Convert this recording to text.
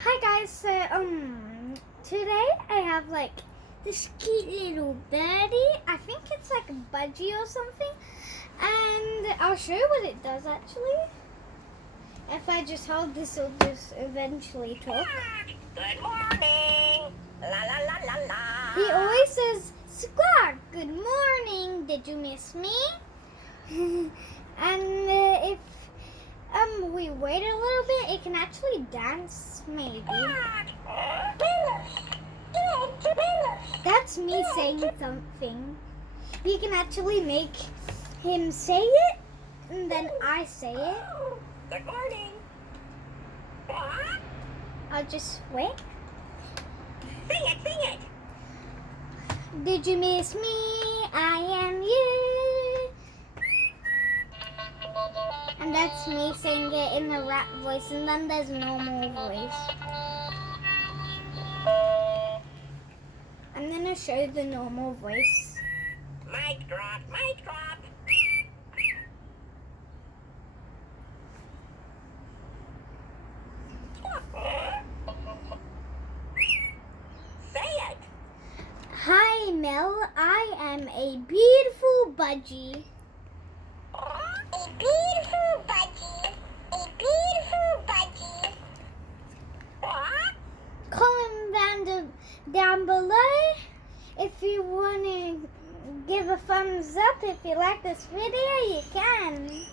Hi guys, so today I have like this cute little birdie. I think it's like a budgie or something, and I'll show you what it does actually. If I just hold this, it'll just eventually talk. Good morning. La la la la la. He always says, "Squawk, good morning. Did you miss me?" And if we wait a little bit, it can actually dance maybe. That's me saying something. You can actually make him say it, and then I say it. Good morning. I'll just wait. Sing it, sing it. Did you miss me? I am you. And that's me saying it in the rap voice, and then there's normal voice. I'm gonna show the normal voice. Mic drop, mic drop. Say it. Hi Mel, I am a beautiful budgie. A beautiful budgie. A beautiful budgie. Comment down below if you want to give a thumbs up. If you like this video, you can.